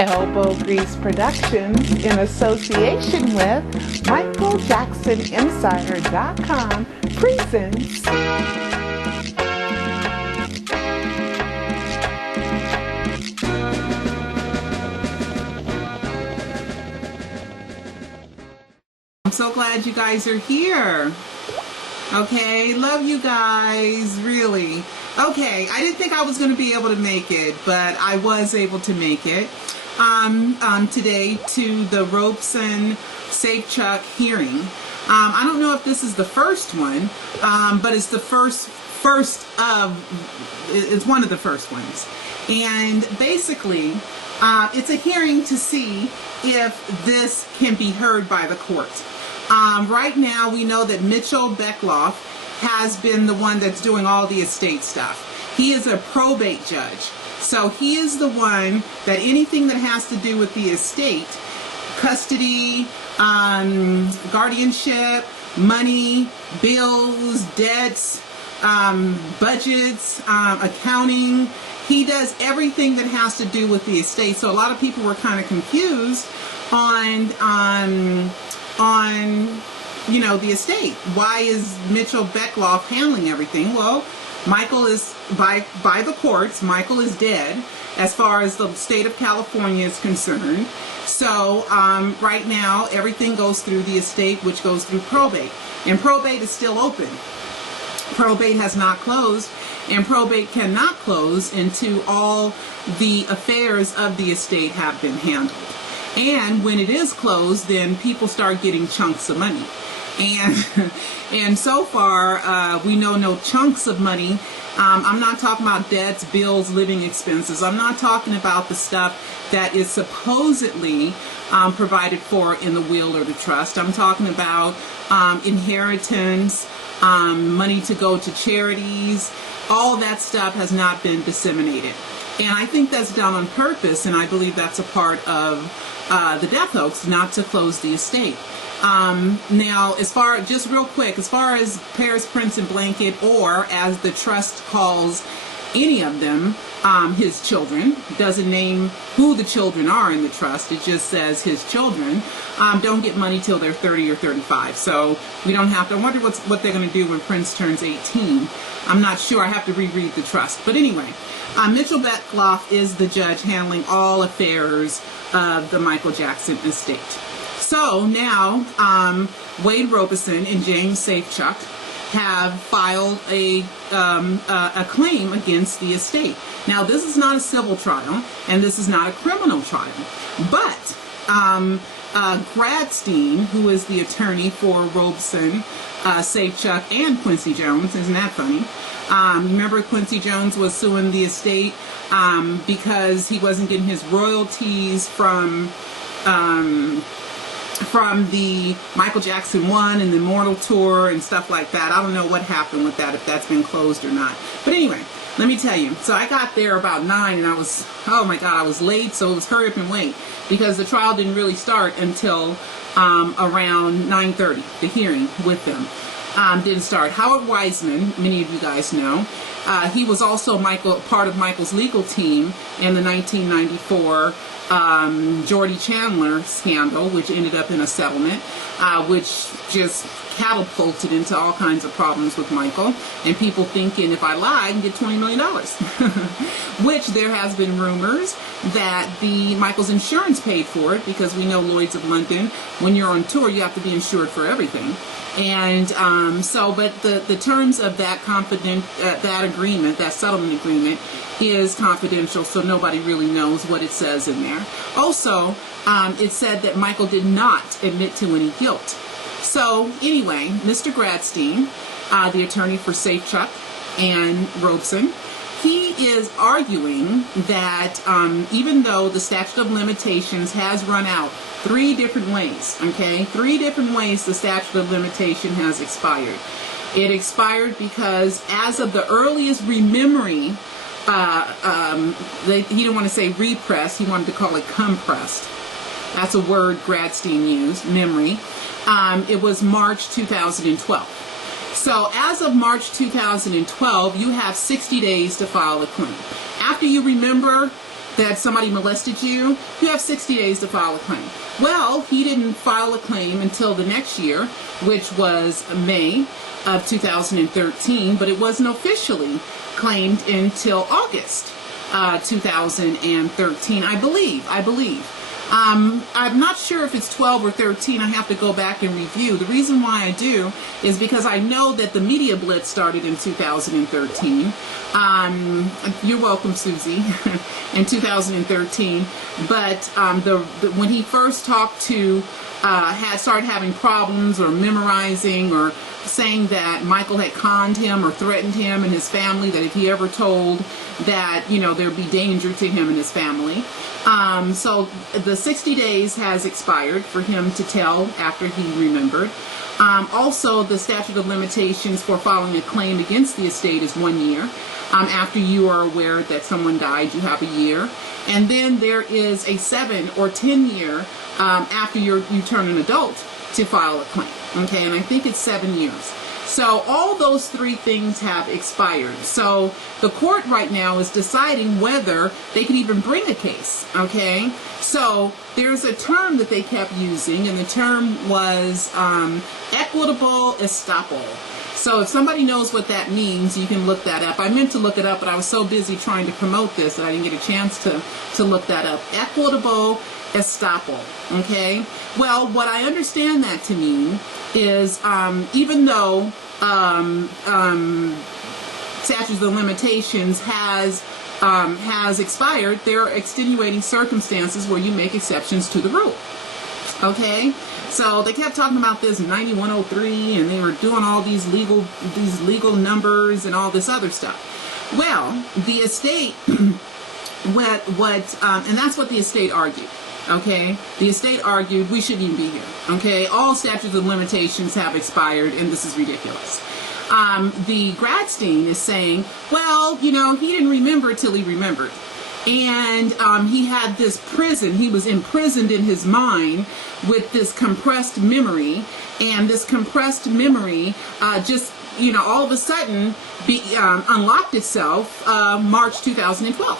Elbow Grease Productions, in association with MichaelJacksonInsider.com, presents I'm so glad you guys are here. Okay, love you guys, really. Okay, I didn't think I was going to be able to make it, but I was able to make it today to the Robson Safechuck hearing. I don't know if this is the first one, but it's the it's one of the first ones. And basically, it's a hearing to see if this can be heard by the court. Right now, we know that Mitchell Beckloff has been the one that's doing all the estate stuff. He is a probate judge. So he is the one that anything that has to do with the estate, custody, guardianship, money, bills, debts, budgets, accounting, he does everything that has to do with the estate. So a lot of people were kind of confused on you know, the estate. Why is Mitchell Beckloff handling everything? Well, Michael is, by the courts, Michael is dead as far as the state of California is concerned. So right now, everything goes through the estate, which goes through probate. And probate is still open. Probate has not closed, and probate cannot close until all the affairs of the estate have been handled. And when it is closed, then people start getting chunks of money. And so far, we know no chunks of money. I'm not talking about debts, bills, living expenses. I'm not talking about the stuff that is supposedly provided for in the will or the trust. I'm talking about inheritance, money to go to charities. All that stuff has not been disseminated. And I think that's done on purpose, and I believe that's a part of the death hoax, not to close the estate. Now, just real quick, as far as Paris, Prince, and Blanket, or as the trust calls any of them, his children, doesn't name who the children are in the trust, it just says his children, don't get money till they're 30 or 35. So we don't have to, I wonder what they're going to do when Prince turns 18. I'm not sure, I have to reread the trust. But anyway, Mitchell Beckloff is the judge handling all affairs of the Michael Jackson estate. So now, Wade Robson and James Safechuck have filed a claim against the estate. Now, this is not a civil trial, and this is not a criminal trial. But Gradstein, who is the attorney for Robson, Safechuck, and Quincy Jones, isn't that funny? Remember, Quincy Jones was suing the estate because he wasn't getting his royalties from the Michael Jackson 1 and the Immortal Tour and stuff like that. I don't know what happened with that, if that's been closed or not. But anyway, let me tell you. So I got there about 9, and I was, oh my God, I was late, so it was hurry up and wait, because the trial didn't really start until around 9:30. The hearing with them didn't start. Howard Wiseman, many of you guys know, he was also part of Michael's legal team in the 1994 Jordy Chandler scandal, which ended up in a settlement, which just catapulted into all kinds of problems with Michael, and people thinking, if I lie, I can get $20 million. Which there has been rumors that Michael's insurance paid for it, because we know Lloyd's of London, when you're on tour, you have to be insured for everything. And but the terms of that that agreement, that settlement agreement, is confidential, so nobody really knows what it says in there. Also, it said that Michael did not admit to any guilt. So anyway, Mr. Gradstein, the attorney for Safechuck and Robson, he is arguing that even though the statute of limitations has run out 3 different ways, okay? 3 different ways the statute of limitation has expired. It expired because as of the earliest memory, he didn't want to say repressed, he wanted to call it compressed. That's a word Gradstein used, memory. It was March 2012. So as of March 2012, you have 60 days to file a claim. After you remember that somebody molested you, you have 60 days to file a claim. Well, he didn't file a claim until the next year, which was May of 2013, but it wasn't officially claimed until August 2013, I believe. I'm not sure if it's 12 or 13. I have to go back and review. The reason why I do is because I know that the media blitz started in 2013. You're welcome, Susie, in 2013. But when he first talked to, started having problems or memorizing or saying that Michael had conned him or threatened him and his family, that if he ever told that, there'd be danger to him and his family. So the 60 days has expired for him to tell after he remembered. Also, the statute of limitations for filing a claim against the estate is 1 year. After you are aware that someone died, you have a year. And then there is a 7 or 10 year after you turn an adult to file a claim. Okay, and I think it's 7 years. So all those three things have expired. So the court right now is deciding whether they can even bring a case. Okay, so there's a term that they kept using, and the term was equitable estoppel. So if somebody knows what that means, you can look that up. I meant to look it up, but I was so busy trying to promote this that I didn't get a chance to look that up. Equitable estoppel. Okay, well, what I understand that to mean is even though statutes of limitations has expired, there are extenuating circumstances where you make exceptions to the rule. Okay, so they kept talking about this 9103, and they were doing all these legal numbers and all this other stuff. Well, the estate, and that's what the estate argued. Okay, the estate argued we shouldn't even be here. Okay, all statutes of limitations have expired, and this is ridiculous. The Gradstein is saying, well, he didn't remember till he remembered. And he had this prison, he was imprisoned in his mind with this compressed memory, and this compressed memory just, all of a sudden unlocked itself March 2012.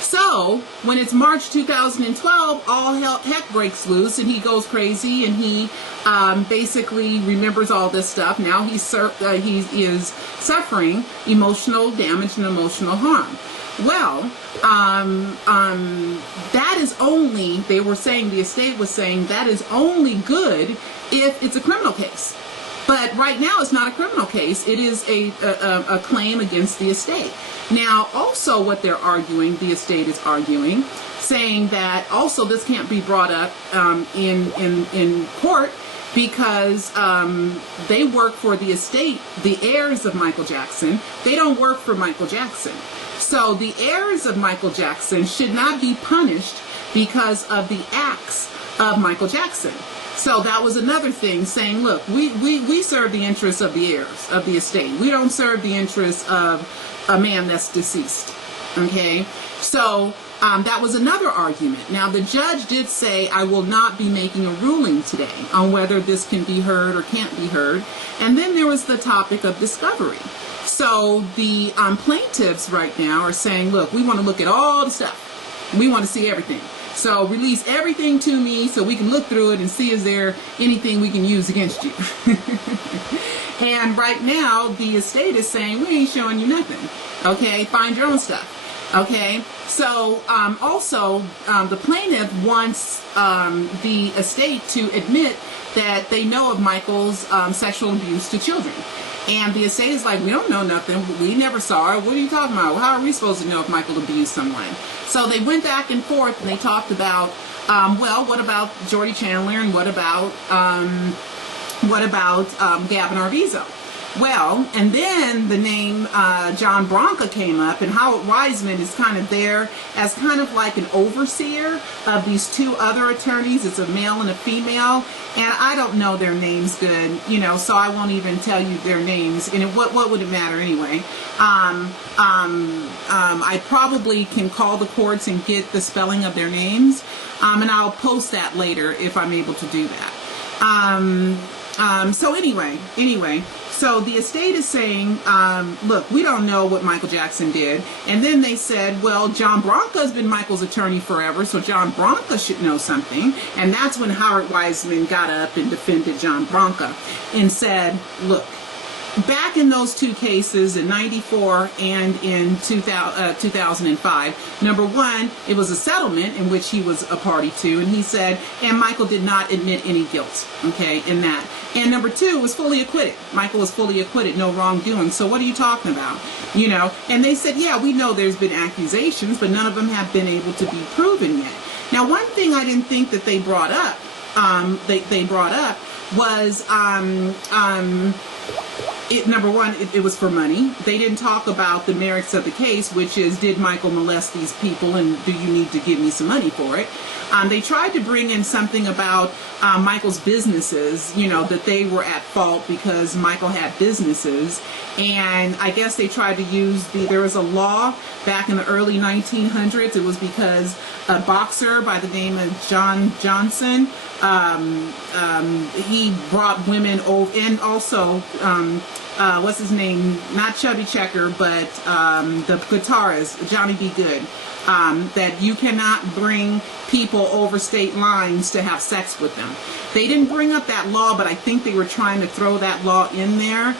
So when it's March 2012, all heck breaks loose, and he goes crazy, and he basically remembers all this stuff. Now he is suffering emotional damage and emotional harm. Well, that is only, they were saying, the estate was saying, that is only good if it's a criminal case. But right now it's not a criminal case. It is a claim against the estate. Now, also what they're arguing, the estate is arguing, saying that also this can't be brought up in court because they work for the estate, the heirs of Michael Jackson. They don't work for Michael Jackson. So the heirs of Michael Jackson should not be punished because of the acts of Michael Jackson. So that was another thing, saying, look, we serve the interests of the heirs of the estate. We don't serve the interests of a man that's deceased. Okay, so that was another argument. Now, the judge did say, I will not be making a ruling today on whether this can be heard or can't be heard. And then there was the topic of discovery. So the plaintiffs right now are saying, look, we want to look at all the stuff. We want to see everything. So release everything to me so we can look through it and see is there anything we can use against you. And right now, the estate is saying, we ain't showing you nothing. Okay, find your own stuff. Okay, so also the plaintiff wants the estate to admit that they know of Michael's sexual abuse to children. And the estate is like, we don't know nothing. We never saw her. What are you talking about? How are we supposed to know if Michael abused someone? So they went back and forth, and they talked about, well, what about Jordy Chandler, and what about Gavin Arvizo? Well, and then the name John Branca came up, and Howard Wiseman is kind of there as kind of like an overseer of these two other attorneys. It's a male and a female, and I don't know their names good, so I won't even tell you their names. And what would it matter anyway? I probably can call the courts and get the spelling of their names, and I'll post that later if I'm able to do that. So anyway, So the estate is saying, look, we don't know what Michael Jackson did. And then they said, well, John Branca's been Michael's attorney forever, so John Branca should know something. And that's when Howard Wiseman got up and defended John Branca and said, look, back in those two cases in 94 and in 2005, number one, it was a settlement in which he was a party to, and he said, and Michael did not admit any guilt, okay, in that. And number two, was fully acquitted. Michael was fully acquitted, no wrongdoing. So what are you talking about? You know, and they said, yeah, we know there's been accusations, but none of them have been able to be proven yet. Now, one thing I didn't think that they brought up, was number one, it was for money. They didn't talk about the merits of the case, which is, did Michael molest these people, and do you need to give me some money for it? They tried to bring in something about Michael's businesses, you know, that they were at fault because Michael had businesses. And I guess they tried to use there was a law back in the early 1900s. It was because a boxer by the name of John Johnson, he brought women over, and also, what's his name? Not Chubby Checker, but the guitarist, Johnny B. Good. That you cannot bring people over state lines to have sex with them. They didn't bring up that law, but I think they were trying to throw that law in there.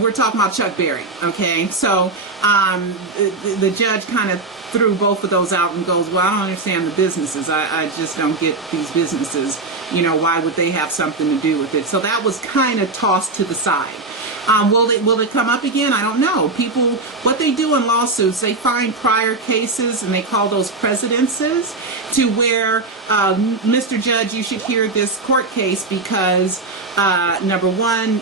We're talking about Chuck Berry, okay? So the judge kind of threw both of those out and goes, well, I don't understand the businesses. I just don't get these businesses. You know, why would they have something to do with it? So that was kind of tossed to the side. Will it come up again? I don't know. People, what they do in lawsuits, they find prior cases and they call those precedences, to where, Mr. Judge, you should hear this court case because, number one,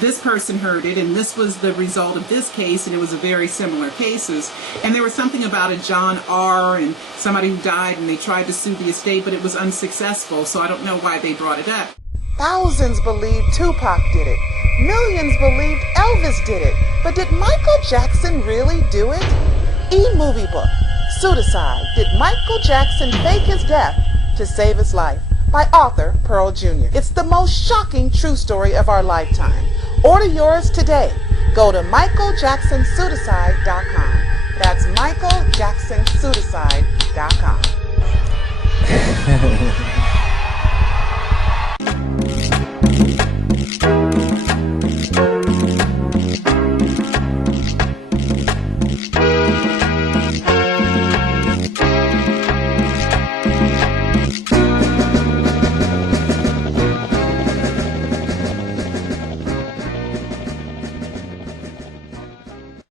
this person heard it, and this was the result of this case, and it was a very similar cases. And there was something about a John R. and somebody who died, and they tried to sue the estate, but it was unsuccessful, so I don't know why they brought it up. Thousands believed Tupac did it. Millions believed Elvis did it. But did Michael Jackson really do it? E-movie book, Pseudocide, Did Michael Jackson Fake His Death to Save His Life? By author Pearl Jr. It's the most shocking true story of our lifetime. Order yours today. Go to michaeljacksonpseudocide.com. That's michaeljacksonpseudocide.com.